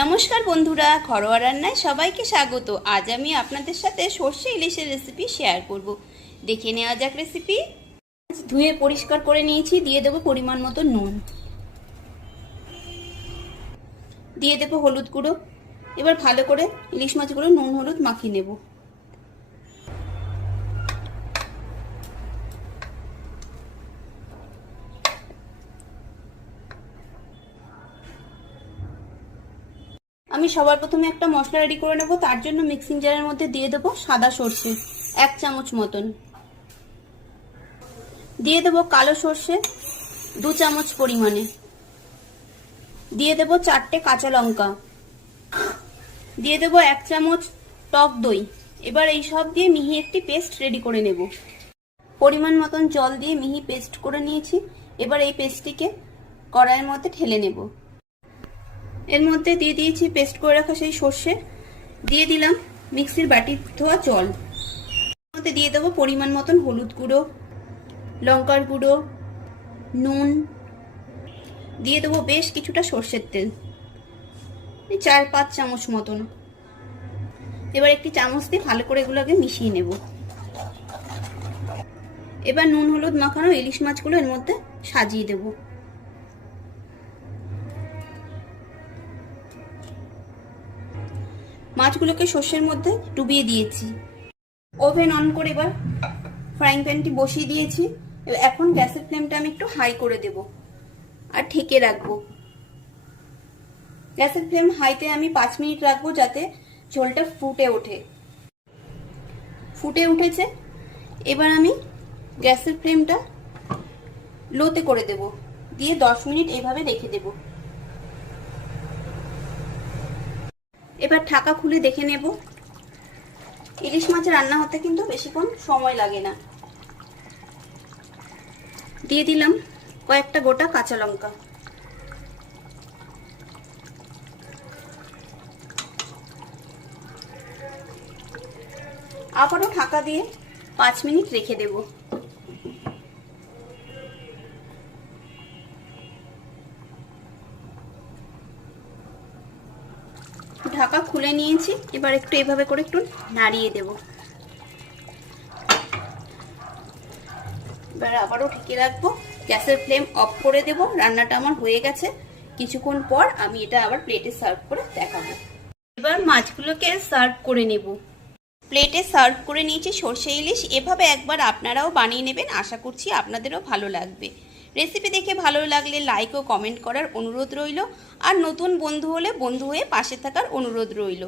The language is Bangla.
নমস্কার বন্ধুরা, ঘরোয়া রান্নায় সবাইকে স্বাগত। আজ আমি আপনাদের সাথে সর্ষে ইলিশের রেসিপি শেয়ার করব। দেখে নেওয়া যাক রেসিপি ধুয়ে পরিষ্কার করে নিয়েছি, দিয়ে দেবো পরিমাণ মতো নুন। দিয়ে দেবো হলুদ গুঁড়ো। এবার ভালো করে ইলিশ মাছগুলো নুন হলুদ মাখিয়ে নেব। আমি সবার প্রথমে একটা মশলা রেডি করে নেব, তার জন্য মিক্সিং জারের মধ্যে দিয়ে দেবো সাদা সর্ষে, এক চামচ মতন। দিয়ে দেবো কালো সর্ষে, দু চামচ পরিমাণে। দিয়ে দেবো চারটে কাঁচা লঙ্কা। দিয়ে দেবো এক চামচ টক দই। এবার এই সব দিয়ে মিহি একটি পেস্ট রেডি করে নেব। পরিমাণ মতন জল দিয়ে মিহি পেস্ট করে নিয়েছি। এবার এই পেস্টটিকে কড়াইয়ের মধ্যে ঠেলে নেব। এর মধ্যে দিয়ে দিয়েছি পেস্ট করে রাখা সেই সর্ষে। দিয়ে দিলাম মিক্সির বাটি ধোয়া জল। এর মধ্যে দিয়ে দেবো পরিমাণ মতন হলুদ গুঁড়ো, লঙ্কার গুঁড়ো, নুন। দিয়ে দেবো বেশ কিছুটা সর্ষের তেল। চার পাঁচ চামচ মতন। এবার একটি চামচ দিয়ে ভালো করে এগুলোকে মিশিয়ে নেব। এবার নুন হলুদ মাখানো ইলিশ মাছগুলো এর মধ্যে সাজিয়ে দেবো। মাছগুলোকে সর্ষের মধ্যে ডুবিয়ে দিয়েছি। ওভেন অন করে এবার ফ্রাইং প্যানটি বসিয়ে দিয়েছি। এখন গ্যাসের ফ্লেমটা আমি একটু হাই করে দেব আর ঠেকে রাখব। গ্যাসের ফ্লেম হাইতে আমি পাঁচ মিনিট রাখব যাতে ঝোলটা ফুটে ওঠে। ফুটে উঠেছে। এবার আমি গ্যাসের ফ্লেমটা লোতে করে দেব। দিয়ে দশ মিনিট এভাবে রেখে দেবো। এবার ঢাকা খুলে দেখে নেব। ইলিশ মাছের রান্না হতে কিন্তু বেশিক্ষণ সময় লাগে না। দিয়ে দিলাম কয়েকটা গোটা কাঁচা লঙ্কা। আবারও ঢাকা দিয়ে পাঁচ মিনিট রেখে দেবো। ঢাকা খুলে নিয়েছি। এবার একটু এভাবে করে একটু নাড়িয়ে দেব। এবার আবারও ঢেকে রাখব। গ্যাসের ফ্লেম অফ করে দেব। রান্নাটা আমার হয়ে গেছে। কিছুক্ষণ পর আমি এটা আবার প্লেটে সার্ভ করে দেখাবো। এবার মাছগুলোকে সার্ভ করে নেব। প্লেটে সার্ভ করে নিয়েছি সর্ষে ইলিশ। এভাবে একবার আপনারাও বানিয়ে নেবেন। আশা করছি আপনাদেরও ভালো লাগবে। রেসিপি দেখে ভালো লাগলে লাইক ও কমেন্ট করার অনুরোধ রইল। আর নতুন বন্ধু হলে বন্ধু হয়ে পাশে থাকার অনুরোধ রইল।